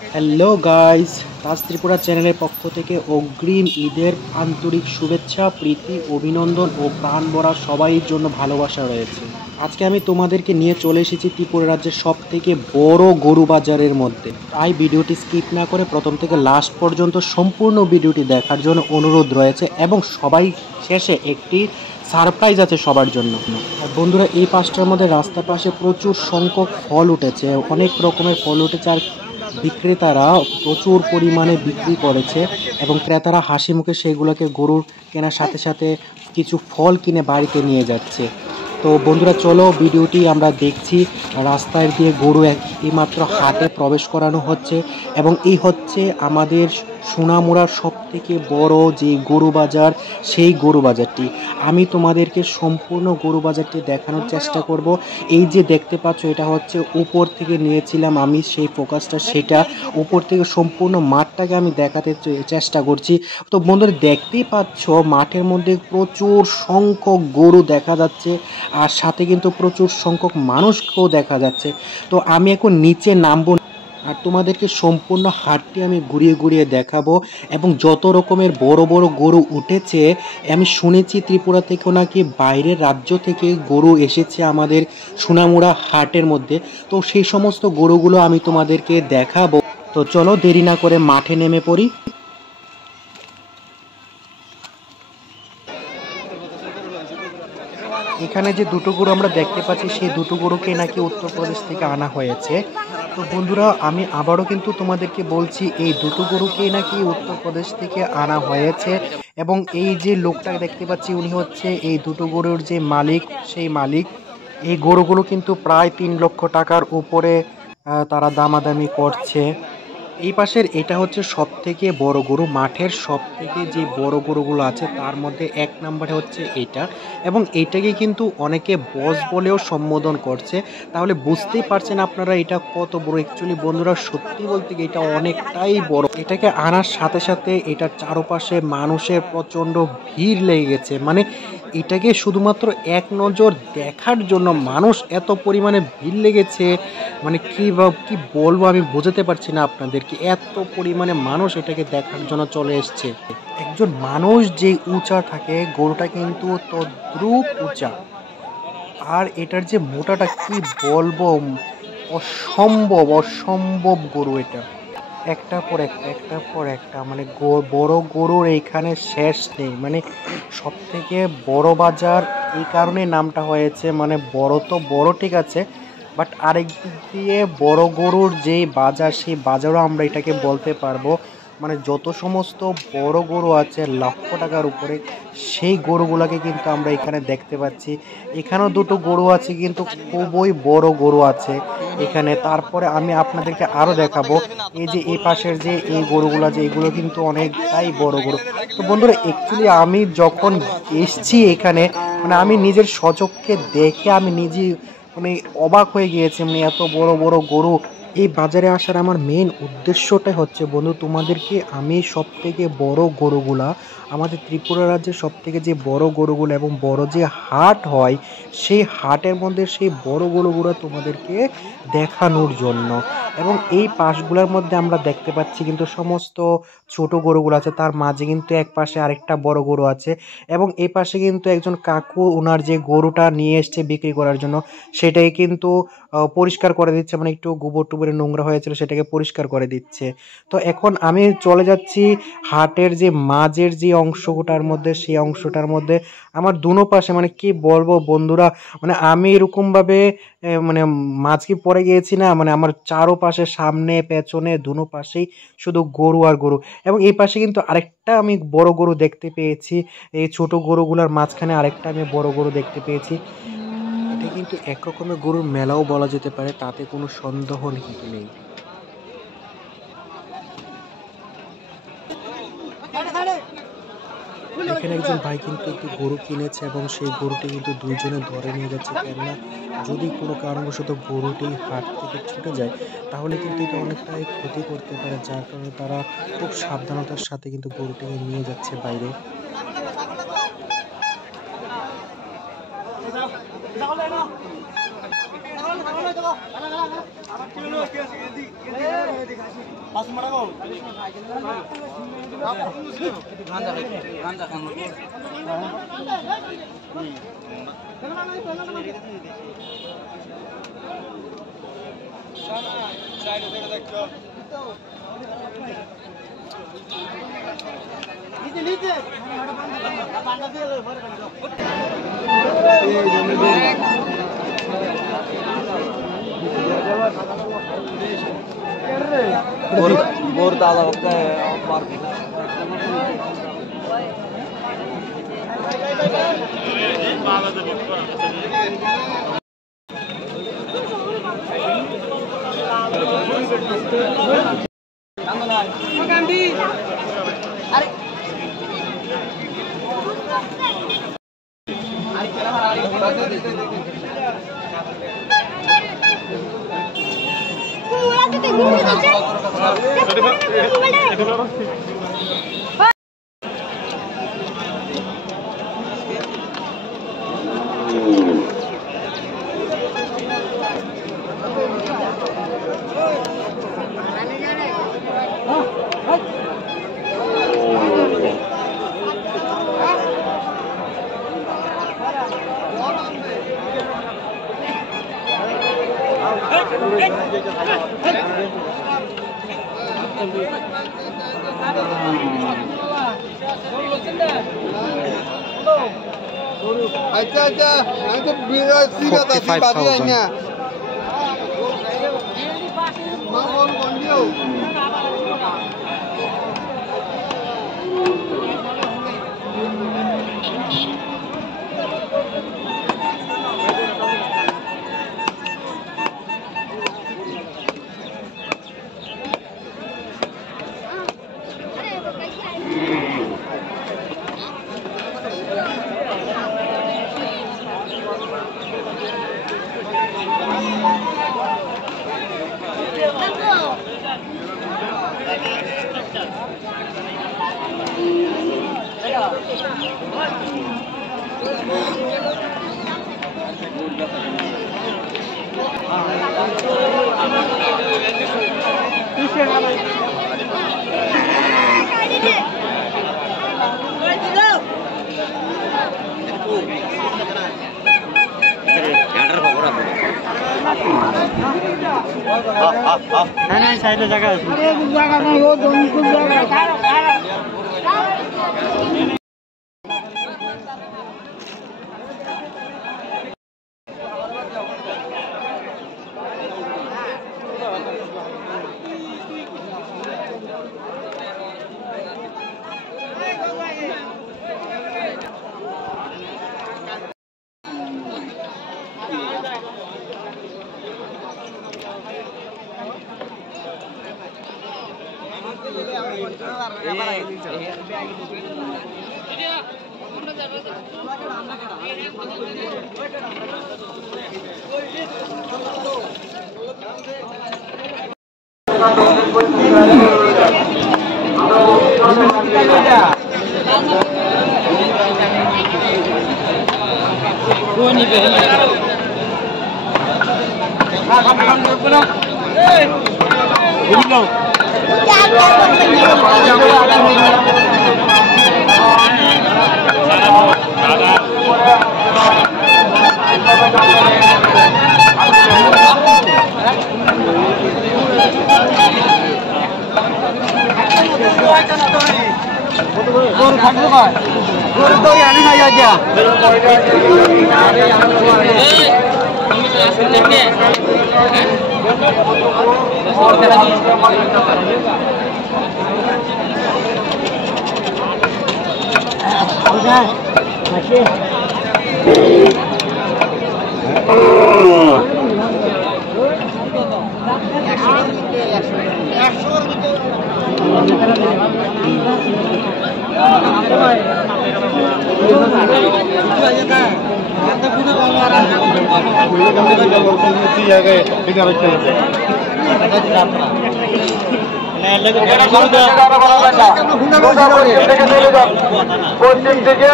Hello guys, তাজ ত্রিপুরা চ্যানেলের পক্ষ থেকে অগ্রিম ঈদের আন্তরিক শুভেচ্ছা, প্রীতি, অভিনন্দন ও প্রাণ ভরা সবাইয়ের জন্য ভালোবাসা রয়েছে। আজকে আমি তোমাদেরকে নিয়ে চলে এসেছি ত্রিপুরা রাজ্যের সব থেকে বড় গরু বাজারের মধ্যে। তাই ভিডিওটি স্কিপ না করে প্রথম থেকে লাস্ট পর্যন্ত সম্পূর্ণ ভিডিওটি দেখার জন্য অনুরোধ রয়েছে এবং সবাই শেষে একটি সারপ্রাইজ আছে সবার জন্য। আর বন্ধুরা, এই পাশটার মধ্যে রাস্তার পাশে প্রচুর সংখ্যক ফল উঠেছে, অনেক রকমের ফল উঠেছে, আর বিক্রেতারা প্রচুর পরিমাণে বিক্রি করেছে এবং ক্রেতারা হাসি মুখে সেগুলোকে গরুর কেনার সাথে সাথে কিছু ফল কিনে বাড়িতে নিয়ে যাচ্ছে। তো বন্ধুরা, চলো ভিডিওটি আমরা দেখছি। রাস্তায় দিয়ে গরু এইমাত্র হাটে প্রবেশ করানো হচ্ছে এবং এই হচ্ছে আমাদের সোনামুড়ার সব থেকে বড় যে গরু বাজার, সেই গরু বাজারটি আমি তোমাদেরকে সম্পূর্ণ গরু বাজারটি দেখানোর চেষ্টা করব। এই যে দেখতে পাচ্ছ, এটা হচ্ছে উপর থেকে নিয়েছিলাম আমি সেই ফোকাসটা, সেটা উপর থেকে সম্পূর্ণ মাঠটাকে আমি দেখাতে চেষ্টা করছি। তো বন্ধুরা, দেখতেই পাচ্ছ মাঠের মধ্যে প্রচুর সংখ্যক গরু দেখা যাচ্ছে, আর সাথে কিন্তু প্রচুর সংখ্যক মানুষকেও দেখা যাচ্ছে। তো আমি এখন নিচে নামবো আর তোমাদেরকে সম্পূর্ণ হাটটি আমি ঘুরিয়ে ঘুরিয়ে দেখাবো এবং যত রকমের বড় বড় গরু উঠেছে। আমি শুনেছি ত্রিপুরা থেকেও নাকি বাইরের রাজ্য থেকে গরু এসেছে আমাদের সোনামুড়া হাটের মধ্যে। তো সেই সমস্ত গরুগুলো আমি তোমাদেরকে দেখাবো। তো চলো দেরি না করে মাঠে নেমে পড়ি। এখানে যে দুটো গরু আমরা দেখতে পাচ্ছি, সেই দুটো গরুকে নাকি উত্তরপ্রদেশ থেকে আনা হয়েছে। তো বন্ধুরা, আমি আবারও কিন্তু তোমাদেরকে বলছি, এই দুটো গরুকে নাকি উত্তরপ্রদেশ থেকে আনা হয়েছে এবং এই যে লোকটা দেখতে পাচ্ছি, উনি হচ্ছে এই দুটো গরুর যে মালিক, সেই মালিক। এই গরুগুলো কিন্তু প্রায় 3 লক্ষ টাকার উপরে তারা দামাদামি করছে। এই পাশের এটা হচ্ছে সব থেকে বড় গরু, মাঠের সব থেকে যে বড় গরুগুলো আছে তার মধ্যে 1 নম্বরে হচ্ছে এটা, এবং এটাকে কিন্তু অনেকে বস বলেও সম্বোধন করছে। তাহলে বুঝতেই পারছেন আপনারা এটা কত বড়। অ্যাকচুয়ালি বন্ধুরা, সত্যি বলতে গিয়ে এটা অনেকটাই বড়। এটাকে আনার সাথে সাথে এটার চারপাশে মানুষের প্রচণ্ড ভিড় লেগে গেছে। মানে এটাকে শুধুমাত্র এক নজর দেখার জন্য মানুষ এত পরিমাণে ভিড় লেগেছে, মানে কি বলবো আমি বোঝাতে পারছি না আপনাদেরকে। এত পরিমাণে মানুষ এটাকে দেখার জন্য চলে এসছে। একজন মানুষ যে উঁচা থাকে, গরুটা কিন্তু তদ্রুপ উঁচা। আর এটার যে মোটাটা কি বলবো, অসম্ভব অসম্ভব গরু এটা। একটার পর একটা, একটার পর একটা, মানে বড় গরুর এইখানে শেষ নেই। মানে সব থেকে বড় বাজার এই কারণে নামটা হয়েছে, মানে বড় তো বড় ঠিক আছে, বাট আরেক দিক দিয়ে বড় গরুর যেই বাজার, সেই বাজারও আমরা এটাকে বলতে পারবো। মানে যত সমস্ত বড় গরু আছে লক্ষ টাকার উপরে, সেই গরুগুলোকে কিন্তু আমরা এখানে দেখতে পাচ্ছি। এখানেও দুটো গরু আছে, কিন্তু খুবই বড় গরু আছে এখানে। তারপরে আমি আপনাদেরকে আরও দেখাবো, এই যে এই পাশের যে এই গরুগুলো, যে এগুলো কিন্তু অনেকটাই বড় গরু। তো বন্ধুরা, অ্যাকচুয়ালি আমি যখন এসছি এখানে, মানে আমি নিজের স্বচক্ষে দেখে আমি নিজে মানে অবাক হয়ে গিয়েছে। মানে এত বড় বড় গরু। এই বাজারে আসার আমার মেন উদ্দেশ্যটাই হচ্ছে বন্ধু, তোমাদেরকে আমি সব থেকে বড় গরুগুলা, আমাদের ত্রিপুরা রাজ্যের সব থেকে যে বড় গরুগুলো এবং বড় যে হাট হয়, সেই হাটের মধ্যে সেই বড় গরুগুলো তোমাদেরকে দেখানোর জন্য। এবং এই পাশগুলোর মধ্যে আমরা দেখতে পাচ্ছি কিন্তু সমস্ত ছোট গরুগুলো আছে, তার মাঝে কিন্তু এক পাশে আরেকটা বড় গরু আছে এবং এই পাশে কিন্তু একজন কাকু ওনার যে গরুটা নিয়ে এসছে বিক্রি করার জন্য, সেটাই কিন্তু পরিষ্কার করে দিচ্ছে। মানে একটু গোবর টুবরে নোংরা হয়েছিল, সেটাকে পরিষ্কার করে দিচ্ছে। তো এখন আমি চলে যাচ্ছি হাটের যে মাঝের যে অংশটার মধ্যে, সেই অংশটার মধ্যে আমার দুনো পাশে, মানে কি বলবো বন্ধুরা, মানে আমি এরকমভাবে মানে মাঝকে পড়ে গিয়েছি না। মানে আমার চারোপাশে, সামনে পেছনে দুনো পাশেই শুধু গরু আর গরু। এবং এই পাশে কিন্তু আরেকটা আমি বড় গরু দেখতে পেয়েছি, এই ছোট গরুগুলোর মাঝখানে আরেকটা আমি বড় গরু দেখতে পেয়েছি। এটা কিন্তু একরকমের গরুর মেলাও বলা যেতে পারে, তাতে কোনো সন্দেহ কিন্তু নেই। এখানে একজন ভাই কিন্তু একটি গরু কিনেছে এবং সেই গরুটি কিন্তু দুইজনে ধরে নিয়ে যাচ্ছে, কেননা যদি কোনো কারণবশত গরুটি হাট থেকে ছুটে যায় তাহলে কিন্তু এটা অনেকটাই ক্ষতি করতে পারে, যার কারণে তারা খুব সাবধানতার সাথে কিন্তু গরুটিকে নিয়ে যাচ্ছে বাইরে। अच्छा अच्छा हमको सीधा था सी बात ही है मांगोल बंदियो नहीं साइड जगह नहीं वो दोनों कुछ जगह পশ্চিম থেকে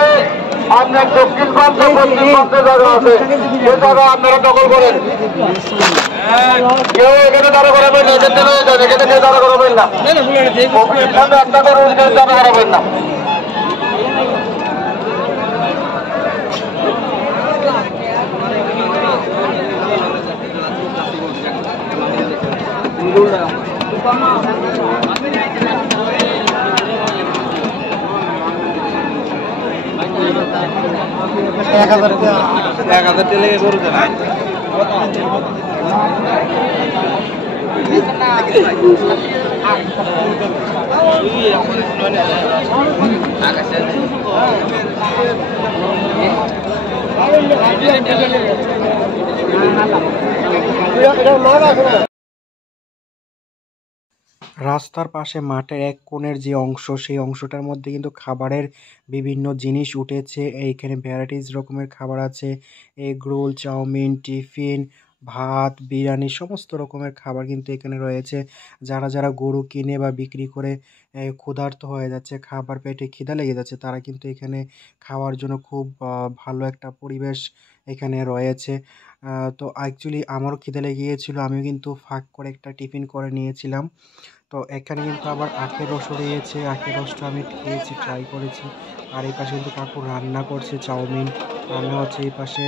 আপনার দক্ষিণ প্রান্তে পশ্চিম প্রান্তে জায়গা আছে সে জায়গা আপনারা দখল করেন। কেউ এখানে দাঁড়া করাবেন না, এখানে কেউ দাঁড়া করাবেন না, আপনাদের দাঁড়া করাবেন না। এক হাজার লেগে গরু দেন রাস্তার পাশে মাঠের এক কোণের যে অংশ, সেই অংশটার মধ্যে কিন্তু খাবারের বিভিন্ন জিনিস উঠেছে। এইখানে ভ্যারাইটিস রকমের খাবার আছে, এগ রোল, চাউমিন, টিফিন, ভাত, বিরিয়ানি, সমস্ত রকমের খাবার কিন্তু এখানে রয়েছে। যারা যারা গরু কিনে বা বিক্রি করে ক্ষুধার্ত হয়ে যাচ্ছে, খাবার পেটে খিদা লেগে যাচ্ছে, তারা কিন্তু এখানে খাওয়ার জন্য খুব ভালো একটা পরিবেশ এখানে রয়েছে। তো অ্যাকচুয়ালি আমারও খিদে লেগে গিয়েছিলো, আমিও কিন্তু ফাঁক করে একটা টিফিন করে নিয়েছিলাম। তো এখানে কিন্তু আবার আখের রসও রয়েছে, আখের রসটা আমি খেয়েছি, ট্রাই করেছি। আর এই পাশে কিন্তু কাকু রান্না করছে, চাউমিন রান্না হচ্ছে, এই পাশে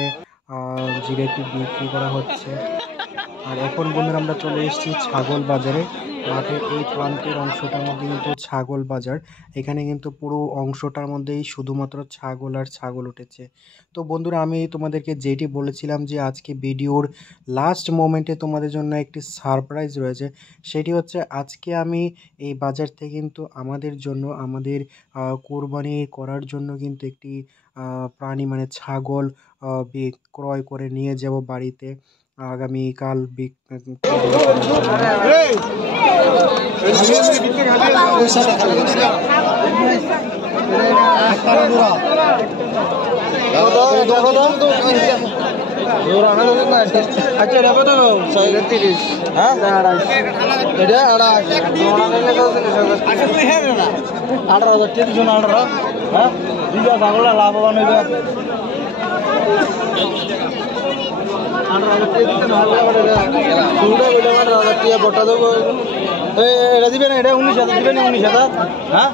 জিলেপি বিক্রি করা হচ্ছে। আর এখন বন্ধুরা আমরা চলে এসেছি ছাগল বাজারে। মাঠের এই প্রান্তের অংশটার মধ্যে কিন্তু ছাগল বাজার, এখানে কিন্তু পুরো অংশটার মধ্যেই শুধুমাত্র ছাগল আর ছাগল উঠেছে। তো বন্ধুরা আমি তোমাদেরকে যেটি বলেছিলাম যে আজকে ভিডিওর লাস্ট মোমেন্টে তোমাদের জন্য একটি সারপ্রাইজ রয়েছে, সেটি হচ্ছে আজকে আমি এই বাজার থেকে কিন্তু আমাদের জন্য, আমাদের কোরবানি করার জন্য কিন্তু একটি প্রাণী মানে ছাগল ক্রয় করে নিয়ে যাব বাড়িতে আগামীকাল লাভবান হইবে। বটা দেবো এটা দিবেন, এটা 19,000 দিবেন, 19,000। হ্যাঁ